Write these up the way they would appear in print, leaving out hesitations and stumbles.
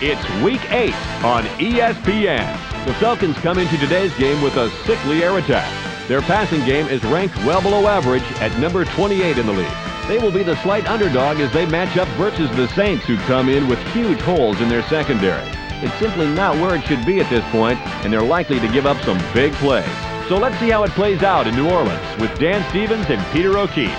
It's Week 8 on ESPN. The Falcons come into today's game with a sickly air attack. Their passing game is ranked well below average at number 28 in the league. They will be the slight underdog as they match up versus the Saints, who come in with huge holes in their secondary. It's simply not where it should be at this point, and they're likely to give up some big plays. So let's see how it plays out in New Orleans with Dan Stevens and Peter O'Keefe.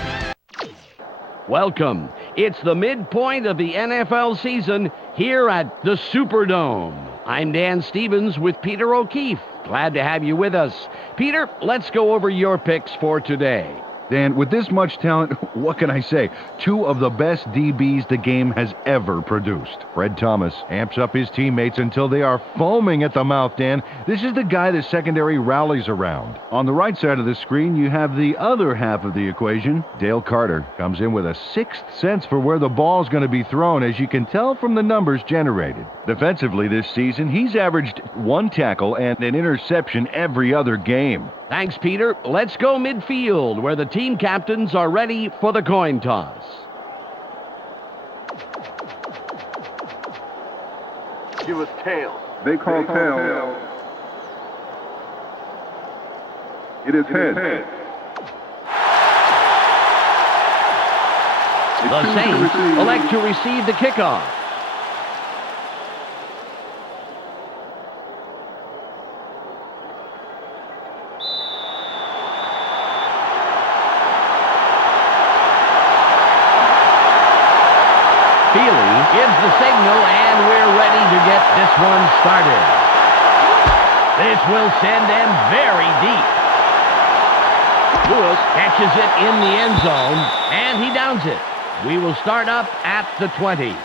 Welcome. It's the midpoint of the NFL season here at the Superdome. I'm Dan Stevens with Peter O'Keefe. Glad to have you with us. Peter, let's go over your picks for today. Dan, with this much talent, what can I say? Two of the best DBs the game has ever produced. Fred Thomas amps up his teammates until they are foaming at the mouth, Dan. This is the guy the secondary rallies around. On the right side of the screen, you have the other half of the equation. Dale Carter comes in with a sixth sense for where the ball's going to be thrown, as you can tell from the numbers generated. Defensively this season, he's averaged 1 tackle and an interception every other game. Thanks, Peter. Let's go midfield, where the team captains are ready for the coin toss. Give us tails. They call tails. It is head. The Saints elect to receive the kickoff. Gives the signal, and we're ready to get this one started. This will send them very deep. Lewis catches it in the end zone, and he downs it. We will start up at the 20.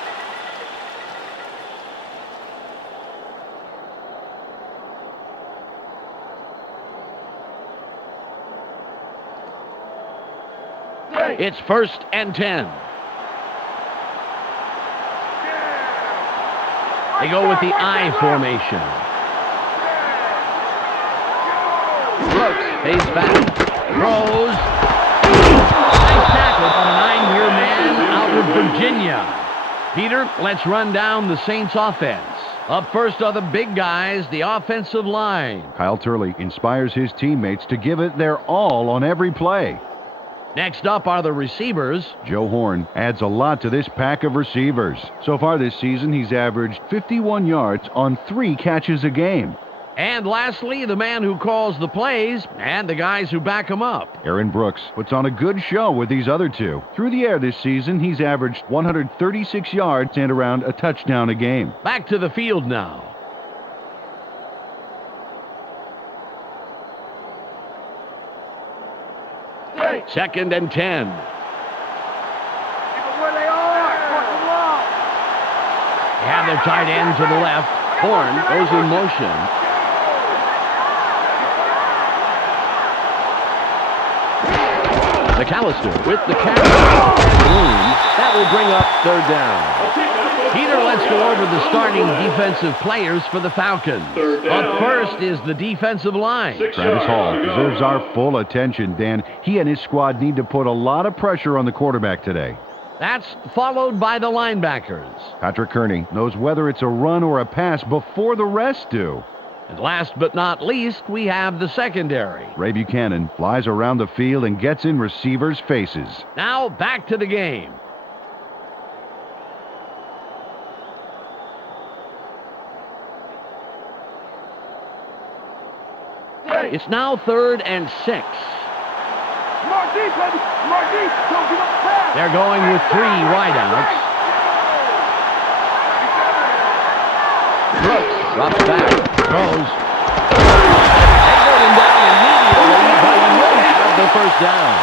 It's 1st and 10. They go with the I formation. Brooks pays back, throws. Nice tackle on a 9-year man out of Virginia. Peter, let's run down the Saints offense. Up first are the big guys, the offensive line. Kyle Turley inspires his teammates to give it their all on every play. Next up are the receivers. Joe Horn adds a lot to this pack of receivers. So far this season, he's averaged 51 yards on 3 catches a game. And lastly, the man who calls the plays and the guys who back him up. Aaron Brooks puts on a good show with these other two. Through the air this season, he's averaged 136 yards and around a touchdown a game. Back to the field now. 2nd and 10. Keep them where they are. They have their tight end to the left. Horn goes in motion. McAllister with the catch. That will bring up 3rd down. Peter, let's go over the starting defensive players for the Falcons. Up first is the defensive line. Travis Hall deserves our full attention, Dan. He and his squad need to put a lot of pressure on the quarterback today. That's followed by the linebackers. Patrick Kearney knows whether it's a run or a pass before the rest do. And last but not least, we have the secondary. Ray Buchanan flies around the field and gets in receivers' faces. Now back to the game. It's now 3rd and 6. Smart deep, baby. Smart deep. Don't give up the pass. They're going with 3 wideouts. Brooks drops back, throws. They go him down immediately, but he will have the 1st down.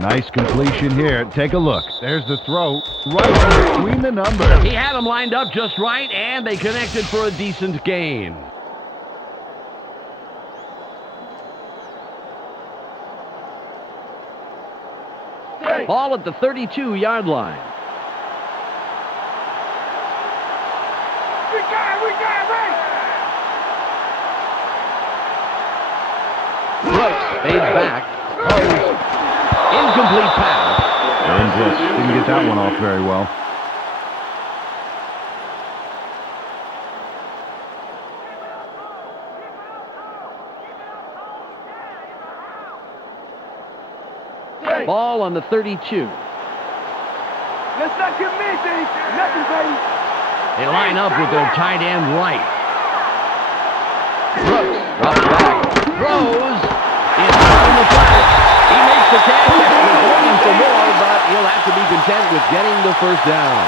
Nice completion here. Take a look. There's the throw right between the numbers. He had them lined up just right, and they connected for a decent gain. Ball at the 32-yard line. We got it, Brooks fades back. Throws. Incomplete pass. Aaron Brooks didn't get that one off very well. Ball on the 32. Let's not get anything. Nothing, baby. They line up with their tight end right. Brooks drops back, throws, it's on the flat. He makes the catch and is looking for more, but he'll have to be content with getting the first down.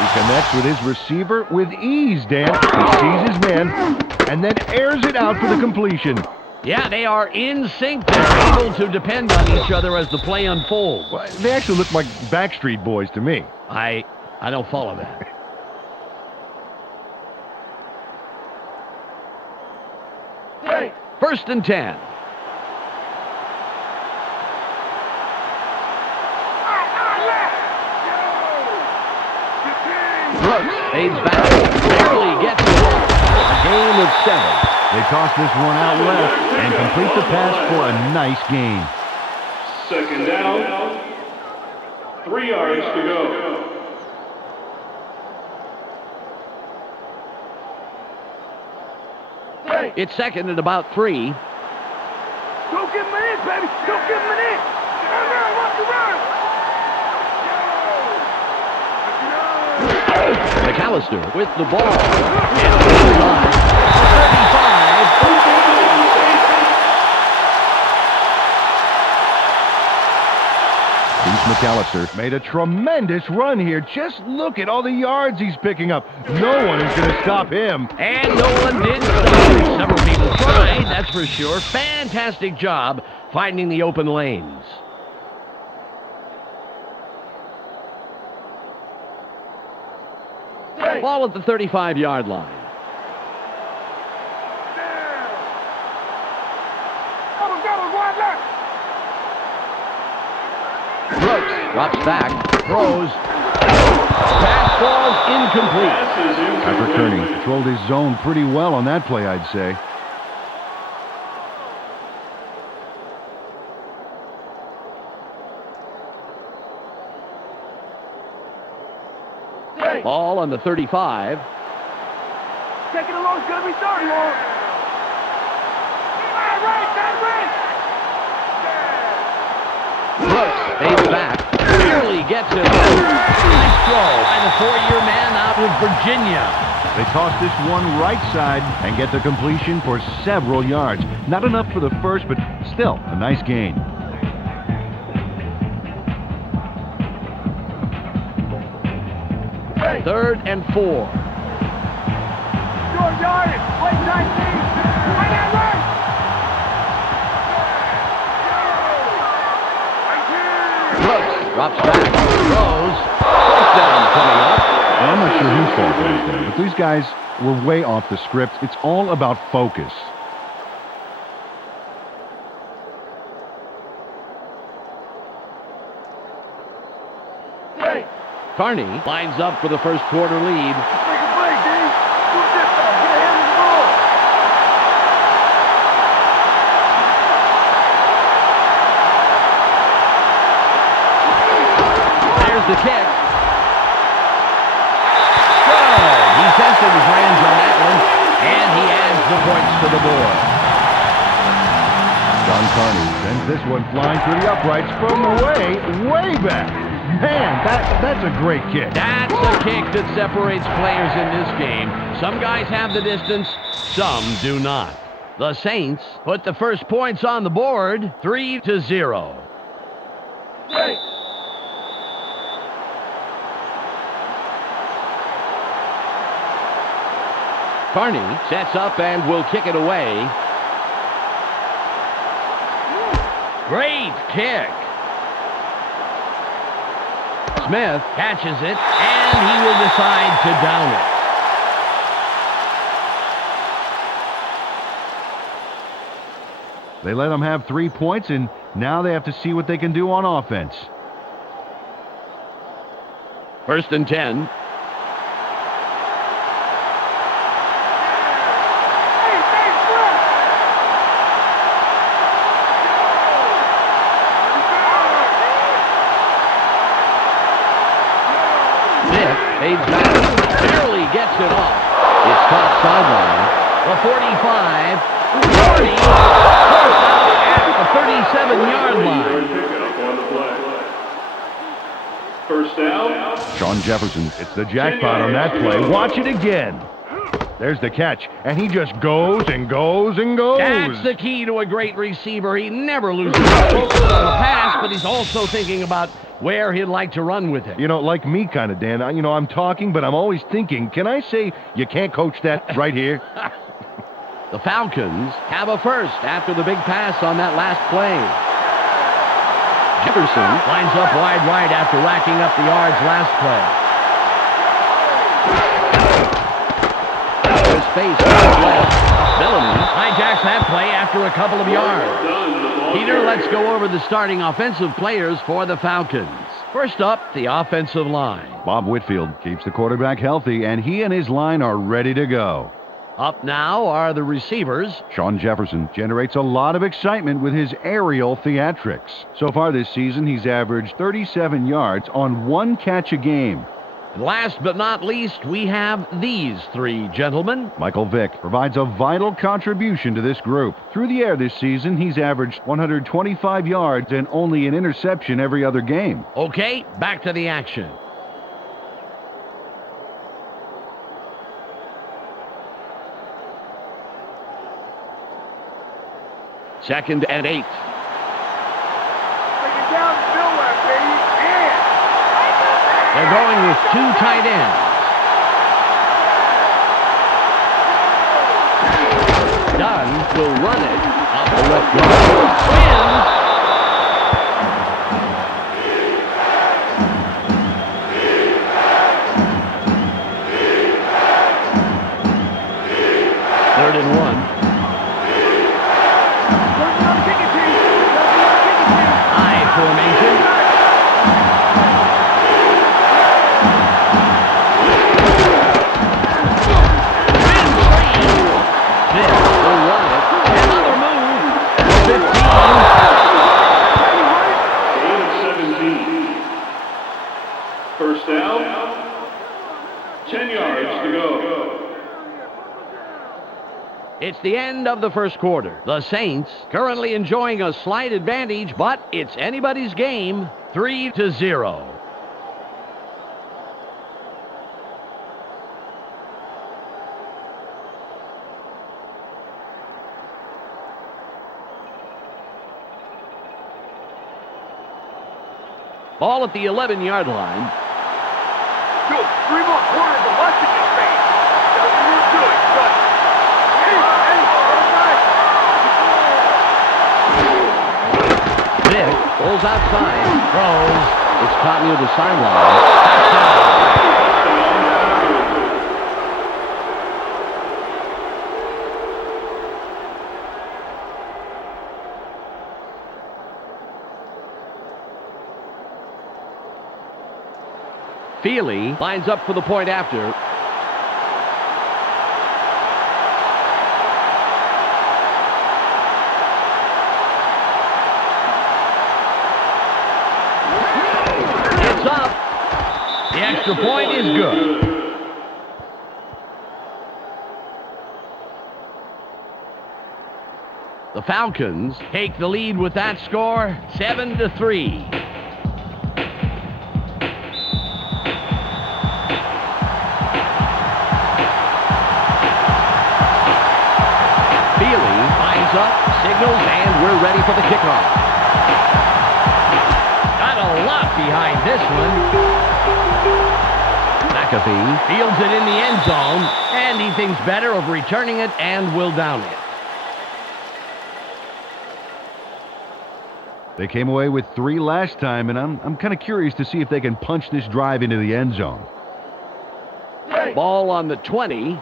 He connects with his receiver with ease, Dan. He sees his man and then airs it out for the completion. Yeah, they are in sync. They're able to depend on each other as the play unfolds. Well, they actually look like Backstreet Boys to me. I don't follow that. First and 10. Brooks fades back. Barely gets the ball. A gain of 7. They toss this one out left and complete the pass for a nice gain. Second down. 3 yards to go. It's second at about 3. Don't give him an inch, baby. Don't give him an inch. Run, watch you run. McAllister with the ball. And inside. 35. McAllister made a tremendous run here. Just look at all the yards he's picking up. No one is going to stop him. And no one did stop him. Several people tried, that's for sure. Fantastic job finding the open lanes. Ball at the 35-yard line. Brooks drops back, throws. Pass falls incomplete. Patrick Kearney controlled his zone pretty well on that play, I'd say. Ball on the 35. Taking it along, it's going to be 30 more. Brooks fades back, barely gets it. Nice throw by the 4-year man out of Virginia. They toss this one right side and get the completion for several yards. Not enough for the first, but still a nice gain. Third and 4. Short yardage. Play tight, team. Play that right. Brooks drops back, throws. First down coming up. Well, I'm not sure whose fault it is there, but these guys were way off the script. It's all about focus. Kearney lines up for the first quarter lead. Make a play, D. Do this stuff. Get ahead of the ball. There's the kick. Good. He tested his range on that one, and he adds the points to the board. John Kearney sends this one flying through the uprights from way back. Man, that's a great kick. That's a kick that separates players in this game. Some guys have the distance, some do not. The Saints put the first points on the board, 3-0. Hey. Kearney sets up and will kick it away. Great kick. Smith catches it, and he will decide to down it. They let them have 3 points, and now they have to see what they can do on offense. First and 10. fades back. Barely gets it off. It's caught sideline. The 45, 40, first out at the 37-yard line. Pickup on the play. First down. Sean Jefferson, it's the jackpot on that play. Watch it again. There's the catch, and he just goes and goes and goes. That's the key to a great receiver. He never loses focus on the pass, but he's also thinking about where he'd like to run with it. You know, like me kind of, Dan. I'm talking, but I'm always thinking. Can I say you can't coach that right here? The Falcons have a first after the big pass on that last play. Jefferson lines up wide right after racking up the yards last play. His face left. Bellamy hijacks that play after a couple of yards. Peter, let's go over the starting offensive players for the Falcons. First up, the offensive line. Bob Whitfield keeps the quarterback healthy, and he and his line are ready to go. Up now are the receivers. Sean Jefferson generates a lot of excitement with his aerial theatrics. So far this season, he's averaged 37 yards on one catch a game. And last but not least, we have these three gentlemen. Michael Vick provides a vital contribution to this group. Through the air this season, he's averaged 125 yards and only an interception every other game. Okay, back to the action. Second and 8. Bring it down nowhere, baby. Yeah. They're going with two tight ends. Dunn will run it up the left guard. Wins. Third and 1. Formation. This will run it. Another move. 15. Gain of 17. First down. 10 yards to go. It's the end of the first quarter. The Saints currently enjoying a slight advantage, but it's anybody's game, 3-0. Ball at the 11-yard line. Yo, 3 more quarters of watching this thing. Tell me you're good, but... Vick pulls outside, throws. It's caught near the sideline. Touchdown. Feely lines up for the point after. The extra point is good. The Falcons take the lead with that score, 7-3. Feely lines up, signals, and we're ready for the kickoff. Got a lot behind this one. McAfee fields it in the end zone, and he thinks better of returning it and will down it. They came away with 3 last time, and I'm kind of curious to see if they can punch this drive into the end zone. Ball on the 20.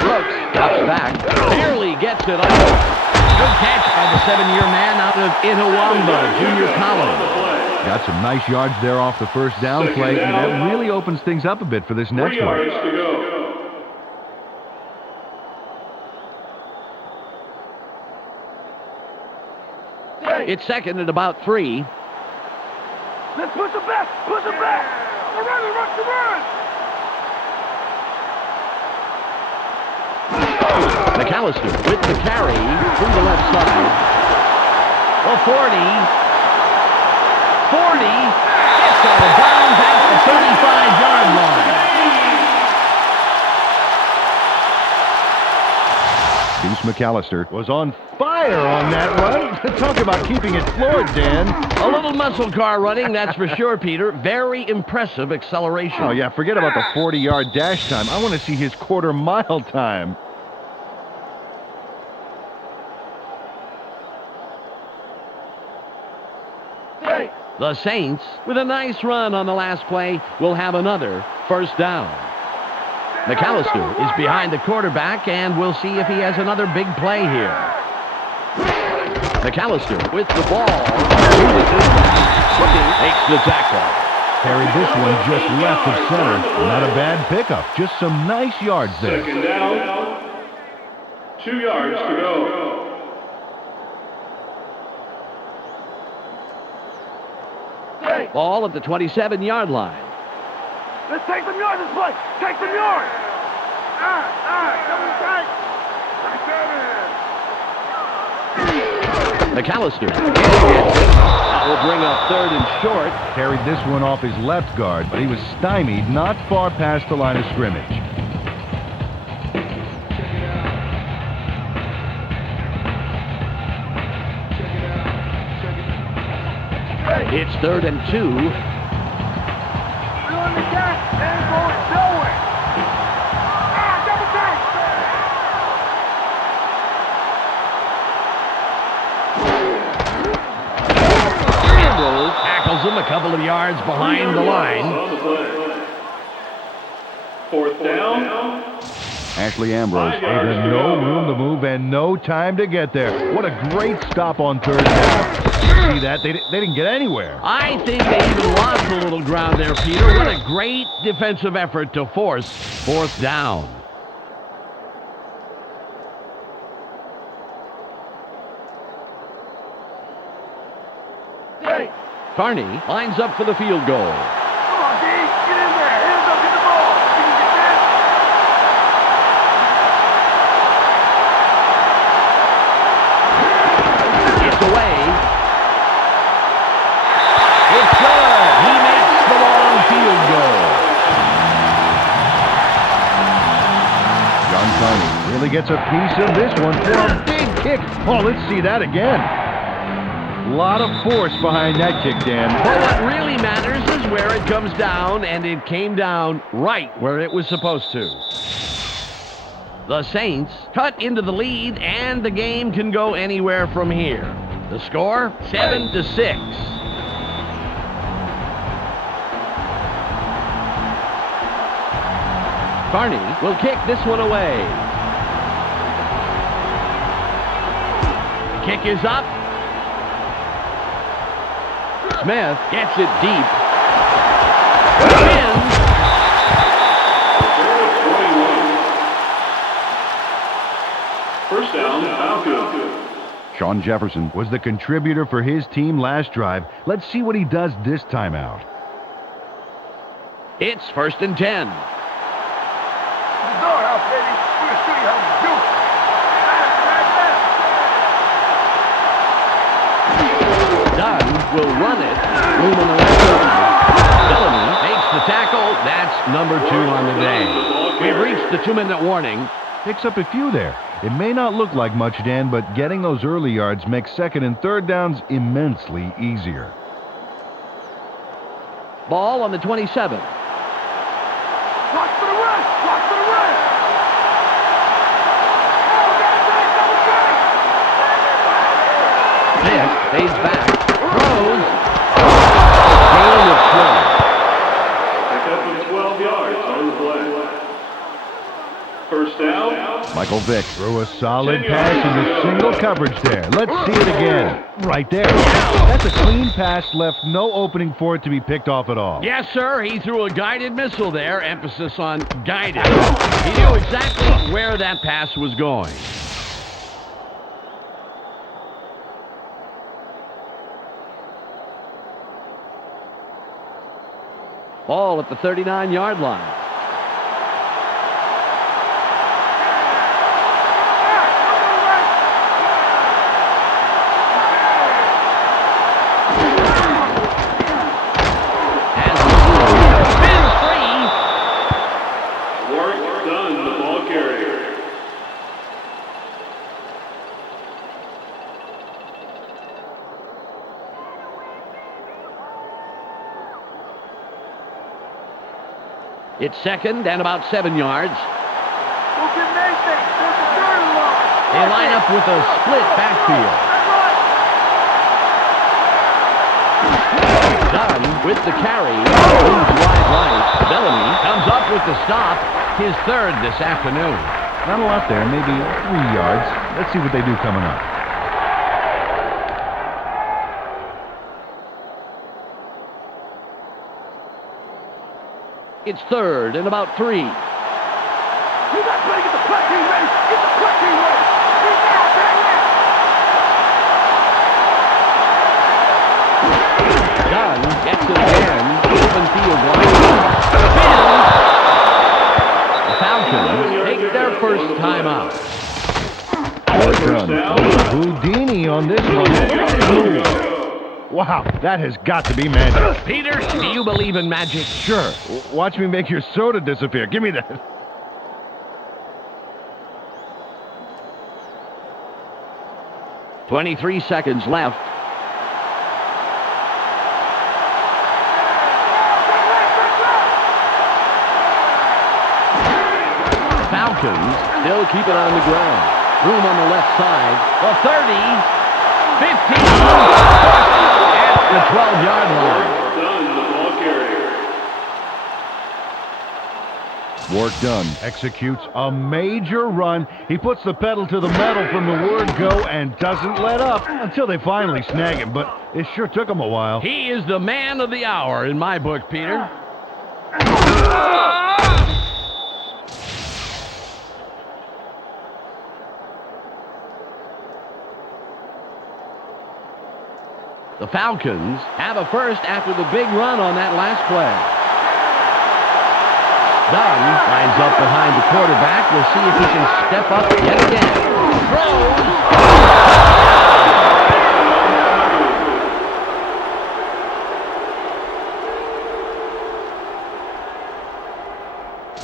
Brooks drops back, barely gets it off. Good catch by the 7-year man out of Itawamba, junior college. Got some nice yards there off the first down play, and that really opens things up a bit for this next 3 one. yards to go. It's second and about 3. Let's push it back! Push it back! All right, rush the run! McAllister with the carry through the left side. Well, 40. 40. Gets out of bounds at the 35-yard line. Deuce McAllister was on fire on that run. Talk about keeping it floored, Dan. A little muscle car running, that's for sure, Peter. Very impressive acceleration. Oh, yeah, forget about the 40-yard dash time. I want to see his quarter-mile time. The Saints, with a nice run on the last play, will have another first down. McAllister is behind the quarterback, and we'll see if he has another big play here. McAllister with the ball. Makes the tackle. Carried this one just left of center. Not a bad pickup. Just some nice yards there. Second down. 2 yards to go. Ball at the 27-yard line. Let's take some yards this play! Take some yards! Double tight! McAllister. That will bring up third and short. Carried this one off his left guard, but he was stymied not far past the line of scrimmage. It's third and 2. We're on the gas and going nowhere! Double tight! Ambrose tackles him a couple of yards behind the line. On the play. Fourth down. Ashley Ambrose gave them no room to move and no time to get there. What a great stop on third down. You see that? They didn't get anywhere. I think they even lost a little ground there, Peter. What a great defensive effort to force fourth down. Carney lines up for the field goal. Come on, D! Get in there! Hands up, get the ball! You can get this! It's away. It's good. He makes the long field goal. John Carney really gets a piece of this one for a big kick. Oh, let's see that again. A lot of force behind that kick, Dan. But what really matters is where it comes down, and it came down right where it was supposed to. The Saints cut into the lead, and the game can go anywhere from here. The score, 7-6. Carney will kick this one away. Kick is up. Smith gets it deep. Wins. First down, Falcons. Sean Jefferson was the contributor for his team last drive. Let's see what he does this time out. It's first and 10. The doghouse, baby! We're gonna show you how we do it! Dunn will run it. Room on the left side. Bellamy makes the tackle. That's number 2 on the day. We've reached the 2-minute warning. Picks up a few there. It may not look like much, Dan, but getting those early yards makes second and third downs immensely easier. Ball on the 27. Watch for the run! Watch for the run! Smith fades back. Throws. Gain of 12. Pick up of 12 yards on the play. First down. Michael Vick threw a solid pass into single coverage there. Let's see it again. Right there. That's a clean pass left. No opening for it to be picked off at all. Yes, sir. He threw a guided missile there. Emphasis on guided. He knew exactly where that pass was going. Ball at the 39-yard line. It's second and about 7 yards. They line up with a split backfield. Dunn with the carry. Moves wide right. Bellamy comes up with the stop. His third this afternoon. Not a lot there, maybe 3 yards. Let's see what they do coming up. It's third and about 3. You guys better get the punt team ready. Get the punt team ready. Dunn gets it again. Open field wide. The Falcons take their first timeout. Houdini on this one. Wow, that has got to be magic. Peter, do you believe in magic? Sure. Watch me make your soda disappear. Give me that. "23 seconds left. Falcons still keep it on the ground. Room on the left side. The 30, 15. The 12-yard line. Work done. Executes a major run. He puts the pedal to the metal from the word go and doesn't let up until they finally snag him, but it sure took him a while. He is the man of the hour in my book, Peter. The Falcons have a first after the big run on that last play. Dunn lines up behind the quarterback. We'll see if he can step up yet again. Throws.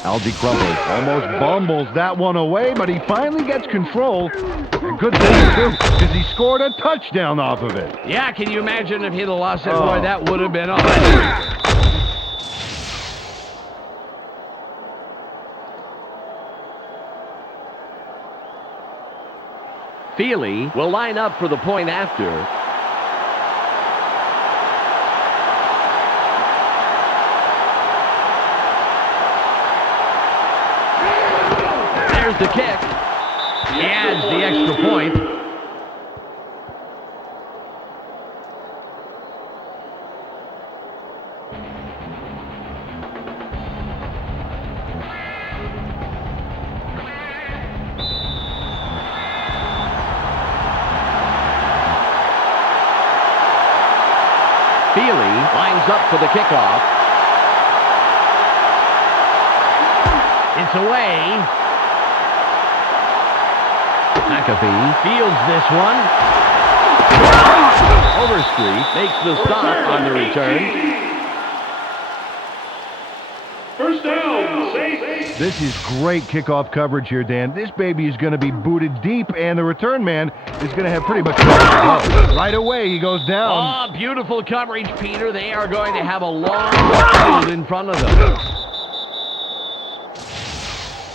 Algie Crumbles almost bumbles that one away, but he finally gets control. And good thing, too, because he scored a touchdown off of it. Yeah, can you imagine if he'd have lost it? Boy, that would have been awesome. Feely will line up for the point after. There's the kick. He adds the extra point. Feely lines up for the kickoff. It's away. McAfee fields this one. Overstreet makes the stop on the return. First down, safe. This is great kickoff coverage here, Dan. This baby is going to be booted deep, and the return man is going to have pretty much right away. He goes down. Oh, beautiful coverage, Peter. They are going to have a long field in front of them.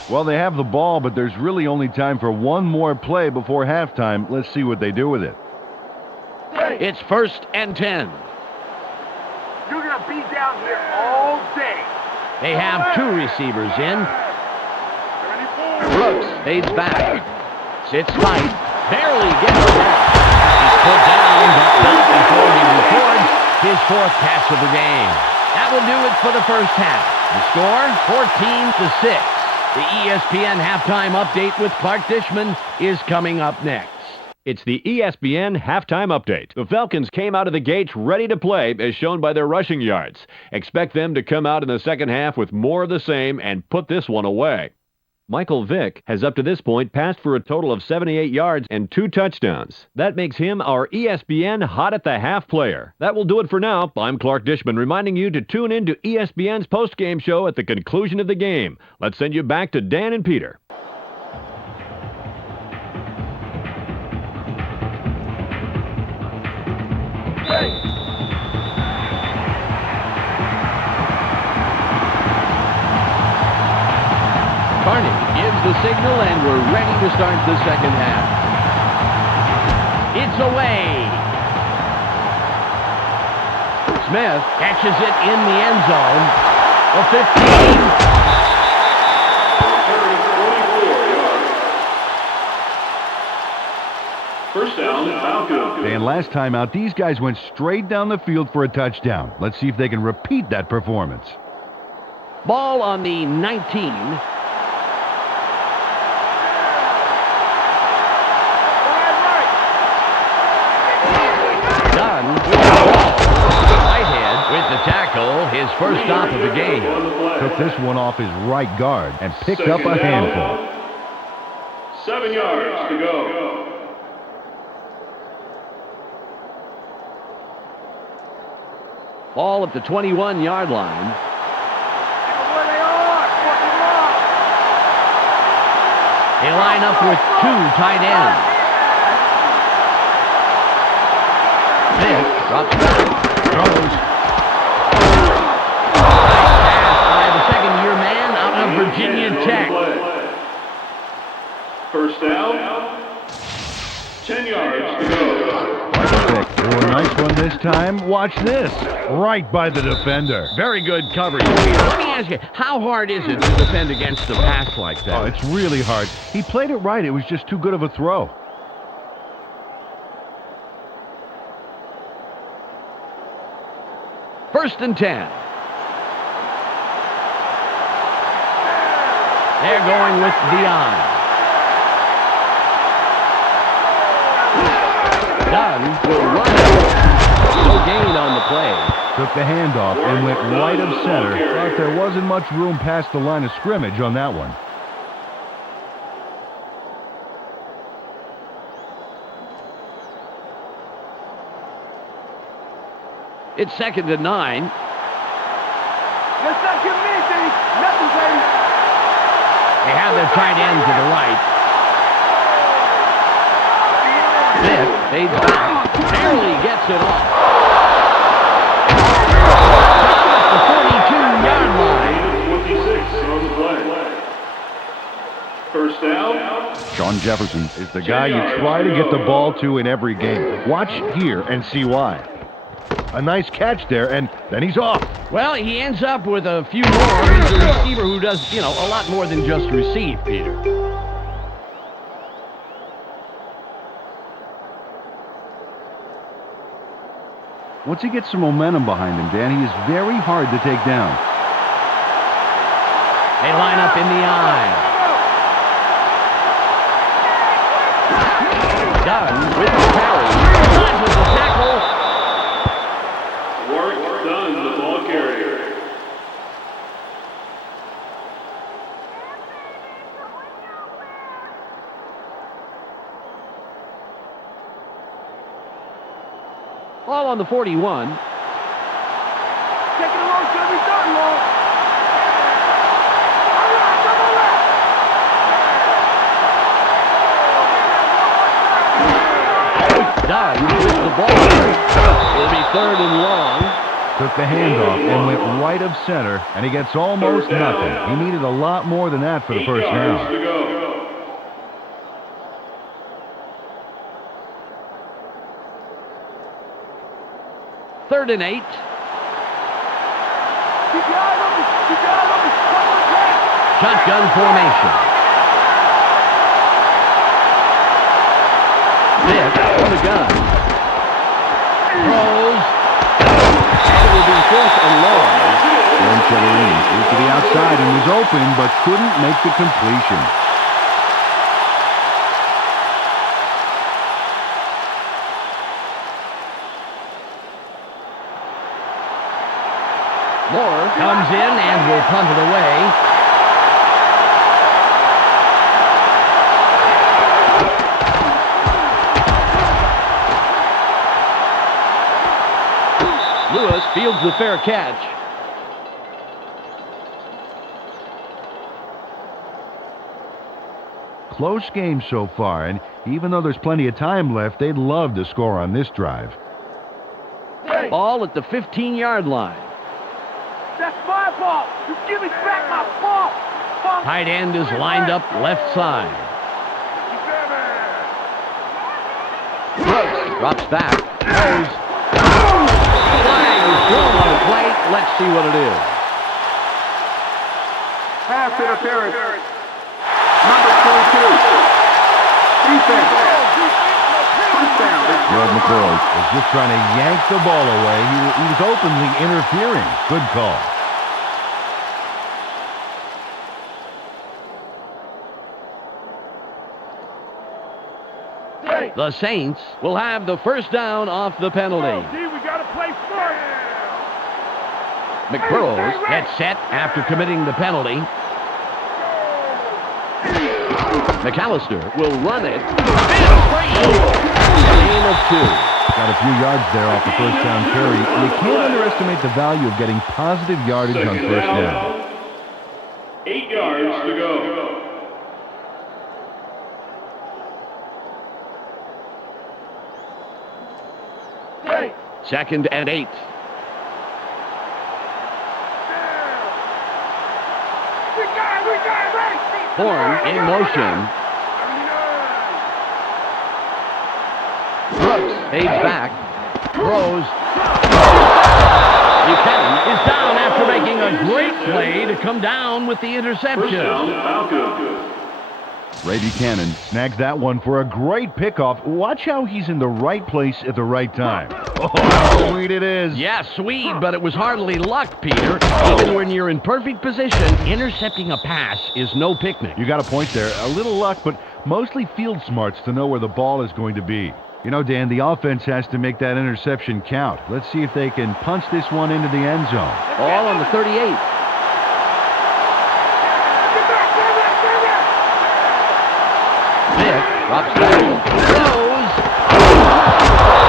Well, they have the ball, but there's really only time for one more play before halftime. Let's see what they do with it. It's 1st and 10. You're going to be down here all day. They have 2 receivers in. Brooks fades back. Sits tight. Barely gets it. He's put down, but not before he records his 4th catch of the game. That will do it for the first half. The score, 14-6. The ESPN halftime update with Clark Dishman is coming up next. It's the ESPN halftime update. The Falcons came out of the gates ready to play, as shown by their rushing yards. Expect them to come out in the second half with more of the same and put this one away. Michael Vick has up to this point passed for a total of 78 yards and 2 touchdowns. That makes him our ESPN hot at the half player. That will do it for now. I'm Clark Dishman reminding you to tune in to ESPN's postgame show at the conclusion of the game. Let's send you back to Dan and Peter. Carney gives the signal, and we're ready to start the second half. It's away. Smith catches it in the end zone. A 15. First down, Falcons. And last time out, these guys went straight down the field for a touchdown. Let's see if they can repeat that performance. Ball on the 19. Dunn with the ball. Whitehead with the tackle, his first stop of the game. Took this one off his right guard and picked up a handful. 7 yards to go. Ball at the 21-yard line. They line up with 2 tight ends. Smith drops back, throws. Nice pass by the second-year man out of Virginia Tech. First down, 10 yards to go. Oh, a nice one this time. Watch this. Right by the defender. Very good coverage. Let me ask you, how hard is it to defend against a pass like that? Oh, it's really hard. He played it right. It was just too good of a throw. First and 10. They're going with Dion. Dunn will run it. No gain on the play. Took the handoff and went right of center. But there wasn't much room past the line of scrimmage on that one. It's second and 9. They have their tight end to the right. Smith fades back. Barely gets it off. At the 42-yard line. 26 on the play. First down. Sean Jefferson is the guy you try to get the ball to in every game. Watch here and see why. A nice catch there, and then he's off. Well, he ends up with a few more. He's a receiver who does, a lot more than just receive, Peter. Once he gets some momentum behind him, Dan, he is very hard to take down. They line up in the eye. Dunn with the carry. Dodges the tackle. Work done, the ball carrier. Ball on the 41. Taking the long, should be starting long. Dunn with the ball. It'll be third and long. Took the handoff and went right of center, and he gets almost nothing. He needed a lot more than that for the first down. To go. Third and 8. Shotgun formation. Smith on the gun. Throws. And it will be fourth and long. Cheverini threw to the outside and was open, but couldn't make the completion. and will punt it away. Lewis fields the fair catch. Close game so far, and even though there's plenty of time left, they'd love to score on this drive. Ball at the 15-yard line. That's my ball. You give me back my ball. Tight end is lined up left side. Brooks drops back. Throws. Flag is thrown on the plate. Let's see what it is. Pass interference. Number 22. Defense. First down. Red McCoy is just trying to yank the ball away. He was openly interfering. Good call. The Saints will have the first down off the penalty. We got to play smart. McBurrows gets set after committing the penalty. McAllister will run it. Gain of 2. Got a few yards there off the first down carry. You can't underestimate the value of getting positive yardage on first down. 8 yards to go. Second and 8. Horn in motion. Brooks fades back. Throws. Buchanan is down after making a great play to come down with the interception. First down, Falcons. Ray Buchanan snags that one for a great pickoff. Watch how he's in the right place at the right time. Oh, how sweet it is. Yeah, sweet, but it was hardly luck, Peter. Even when you're in perfect position, intercepting a pass is no picnic. You got a point there. A little luck, but mostly field smarts to know where the ball is going to be. You know, Dan, the offense has to make that interception count. Let's see if they can punch this one into the end zone. All on the 38. Drops back. Throws.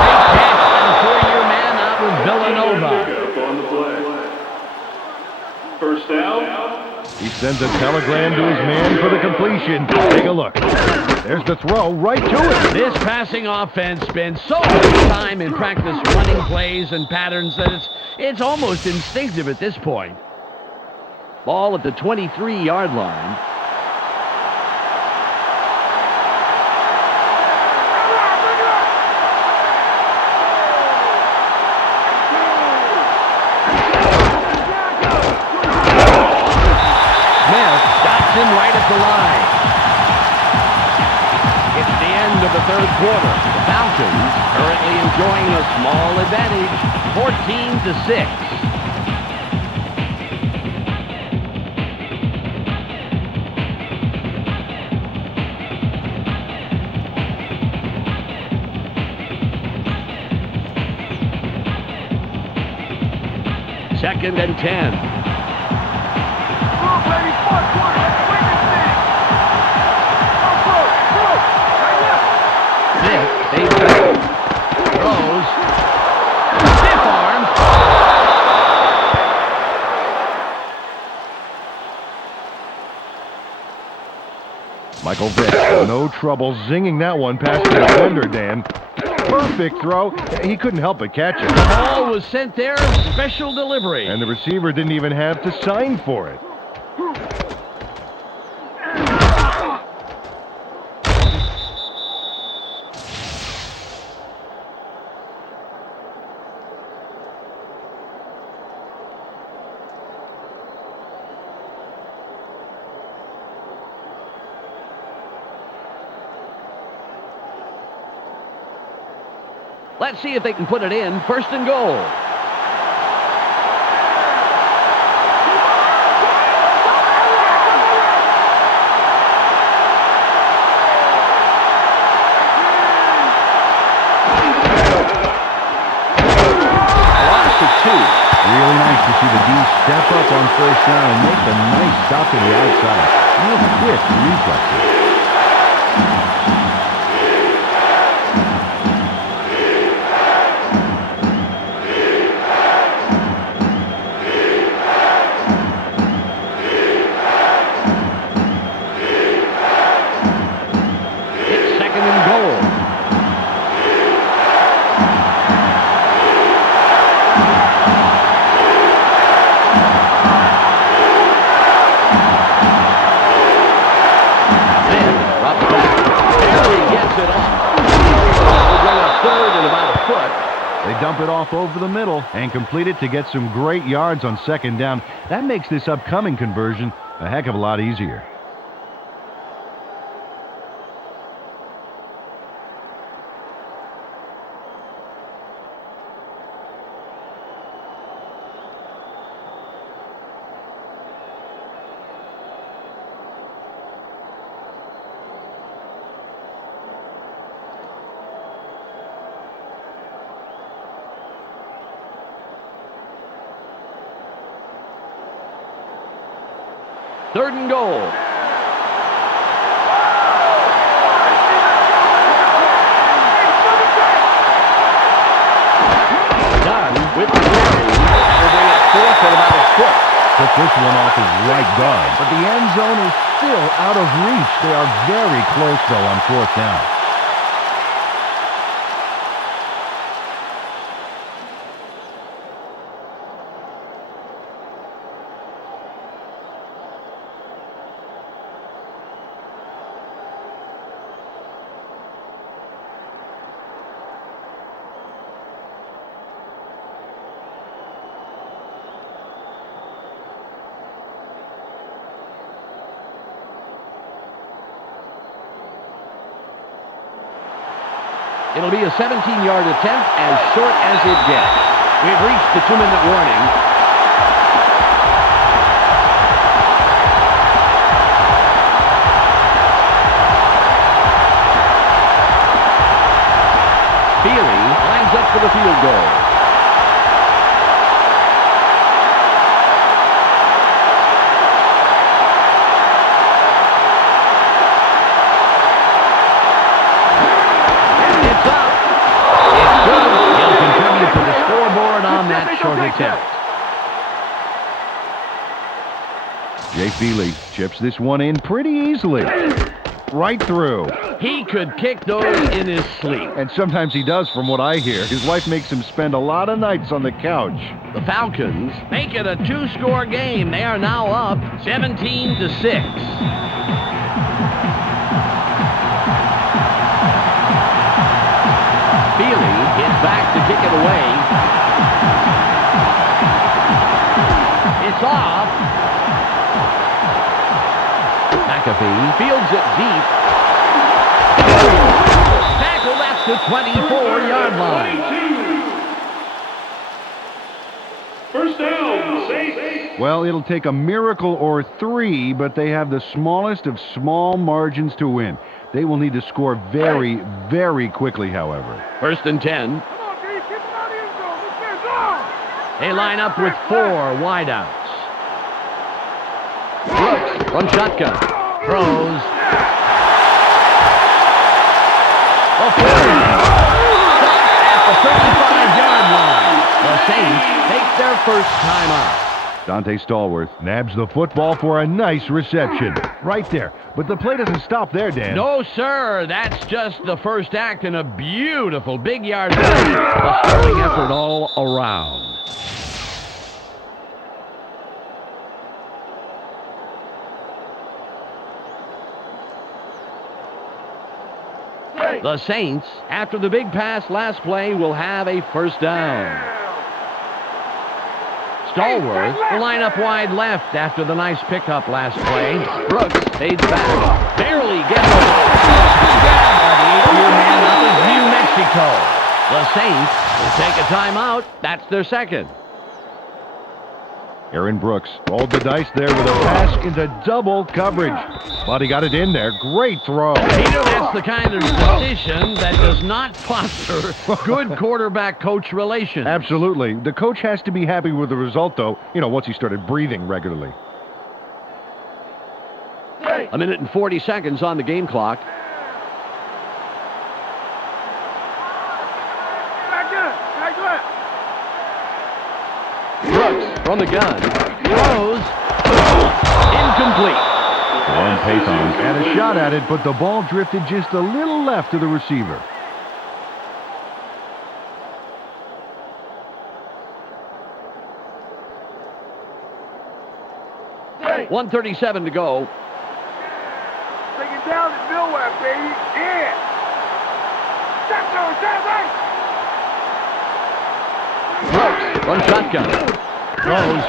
Big catch by the 4-year man out with Villanova. Pickup on the play. First down. He sends a telegram to his man for the completion. Take a look. There's the throw right to it. This passing offense spends so much time in practice running plays and patterns that it's almost instinctive at this point. Ball at the 23-yard line. Him right at the line. It's the end of the third quarter. The Falcons currently enjoying a small advantage, 14-6. Second and 10. They throws. Stiff arm. Michael Vick, no trouble zinging that one past the defender, Dan. Perfect throw. He couldn't help but catch it. The ball was sent there, special delivery. And the receiver didn't even have to sign for it. Let's see if they can put it in. First and goal. Loss of 2. Really nice to see the D step up on first down and make the nice stop to the outside. Real quick reflexes. Dump it off over the middle and complete it to get some great yards on second down. That makes this upcoming conversion a heck of a lot easier. Third and goal. Done with the carry. Will bring it fourth at about a foot. Took this one off his right guard, but the end zone is still out of reach. They are very close, though, on fourth down. It'll be a 17-yard attempt, as short as it gets. We've reached the 2-minute warning. Feely lines up for the field goal. Short attempt. Jay Feely chips this one in pretty easily. Right through. He could kick those in his sleep. And sometimes he does, from what I hear. His wife makes him spend a lot of nights on the couch. The Falcons make it a 2-score game. They are now up 17-6. Feely is back to kick it away. It's off. McAfee fields it deep. Tackled at the 24-yard line. First down, Saints. Well, it'll take a miracle or three, but they have the smallest of small margins to win. They will need to score very, very quickly, however. First and 10. They line up with 4 wideouts. Brooks from shotgun. Throws. Stopped at the 35-yard line. The Saints take their first time out. Dante Stallworth nabs the football for a nice reception. Right there. But the play doesn't stop there, Dan. No, sir. That's just the first act in a beautiful big yard play. A sterling effort all around. The Saints, after the big pass last play, will have a first down. Stallworth will line up wide left after the nice pickup last play. Brooks fades back. Barely gets the ball. The 8-year man up is New Mexico. The Saints will take a timeout. That's their second. Aaron Brooks rolled the dice there with a pass into double coverage. But he got it in there. Great throw. Peter, that's the kind of decision that does not foster good quarterback-coach relations. Absolutely. The coach has to be happy with the result, though, once he started breathing regularly. A minute and 40 seconds on the game clock. Brooks from the gun. Throws. Incomplete. On Payton had a shot at it, but the ball drifted just a little left to the receiver. Hey. 1:37 to go. Take it down to nowhere, baby. Yeah. Brooks from shotgun. Throws.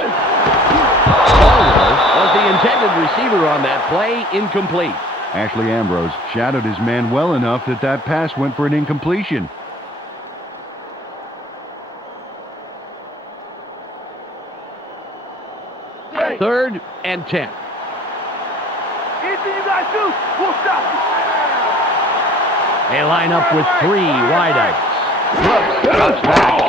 Ball was the intended receiver on that play. Incomplete. Ashley Ambrose shadowed his man well enough that pass went for an incompletion. Hey. 3rd and 10. Anything you guys do, we'll stop you. They line up with 3 wideouts. Brooks drops back.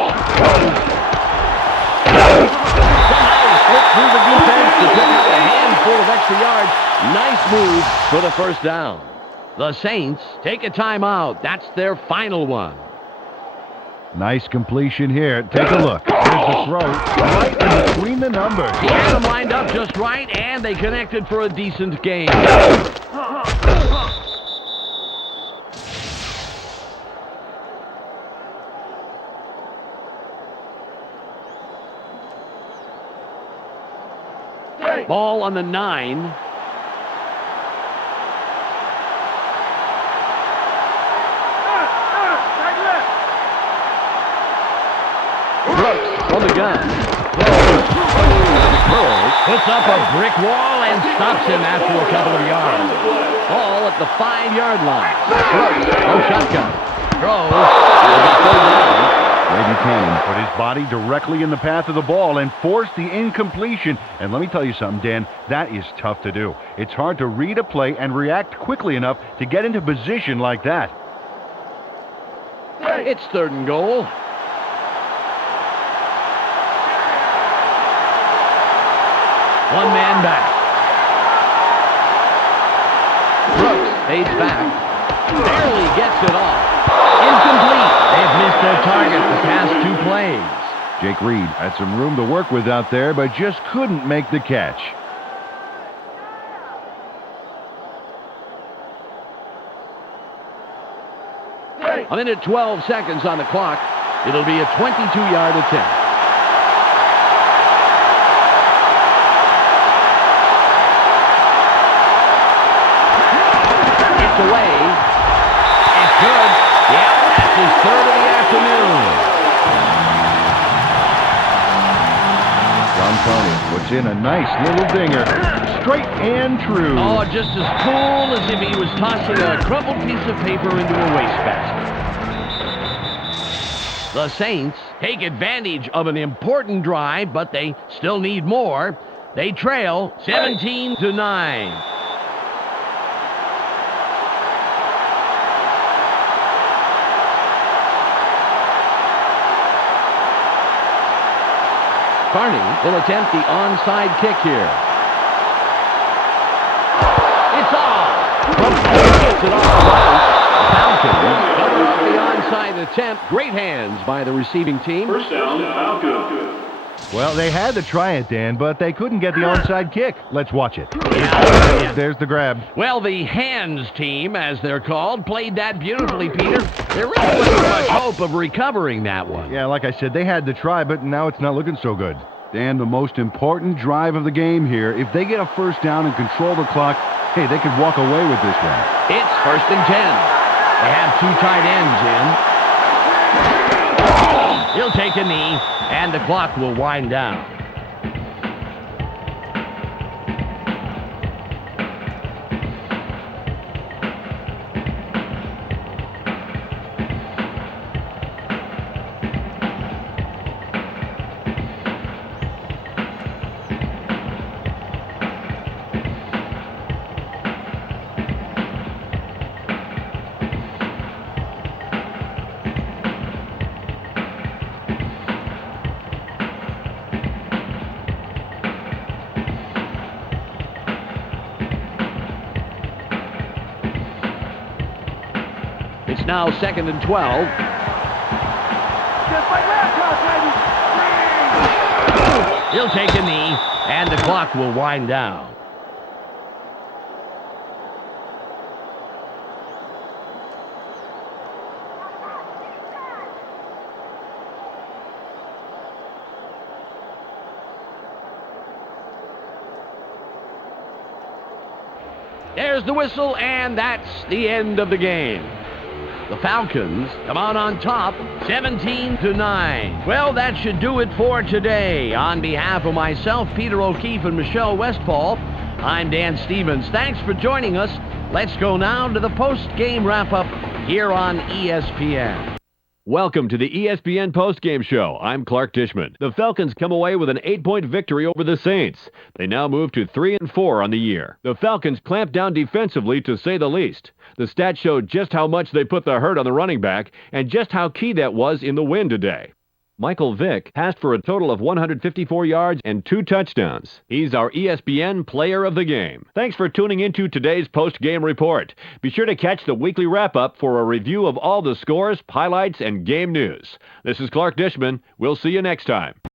Somehow slipped through the defense to pick up a handful of extra yards. Nice move for the first down. The Saints take a timeout. That's their final one. Nice completion here. Take a look. There's the throw right in between the numbers. He had them lined up just right, and they connected for a decent gain. Ball on the 9. Brooks on the gun. Puts up a brick wall and stops him after a couple of yards. Ball at the 5-yard line. Brooks from shotgun. Throws. Ray Buchanan put his body directly in the path of the ball and forced the incompletion. And let me tell you something, Dan, that is tough to do. It's hard to read a play and react quickly enough to get into position like that. It's 3rd and goal. One man back. Brooks fades back. Barely gets it off. Incomplete. They've missed their target the past 2 plays. Jake Reed had some room to work with out there, but just couldn't make the catch. A minute 12 seconds on the clock. It'll be a 22-yard attempt. It's away. It's good. Yeah, that's his 3rd of the afternoon. John Tony puts in a nice little dinger. Straight and true. Oh, just as cool as if he was tossing a crumpled piece of paper into a wastebasket. The Saints take advantage of an important drive, but they still need more. They trail 17-9. Carney will attempt the onside kick here. It's off. Gets it off the right. Falcons cover up the onside attempt. Great hands by the receiving team. First down, Falcons. Well, they had to try it, Dan, but they couldn't get the onside kick. Let's watch it. There's the grab. Well, the hands team, as they're called, played that beautifully, Peter. There really wasn't much hope of recovering that one. Yeah, like I said, they had to try, but now it's not looking so good. Dan, the most important drive of the game here. If they get a first down and control the clock, hey, they could walk away with this one. It's 1st and 10. They have 2 tight ends in. He'll take a knee, and the clock will wind down. It's now 2nd and 12. Just like last time, baby. He'll take a knee, and the clock will wind down. There's the whistle, and that's the end of the game. The Falcons come out on top, 17-9. Well, that should do it for today. On behalf of myself, Peter O'Keefe, and Michelle Westphal, I'm Dan Stevens. Thanks for joining us. Let's go now to the post-game wrap-up here on ESPN. Welcome to the ESPN postgame show. I'm Clark Tishman. The Falcons come away with an 8-point victory over the Saints. They now move to 3-4 on the year. The Falcons clamped down defensively, to say the least. The stats showed just how much they put the hurt on the running back and just how key that was in the win today. Michael Vick passed for a total of 154 yards and 2 touchdowns. He's our ESPN Player of the Game. Thanks for tuning into today's post-game report. Be sure to catch the weekly wrap-up for a review of all the scores, highlights, and game news. This is Clark Dishman. We'll see you next time.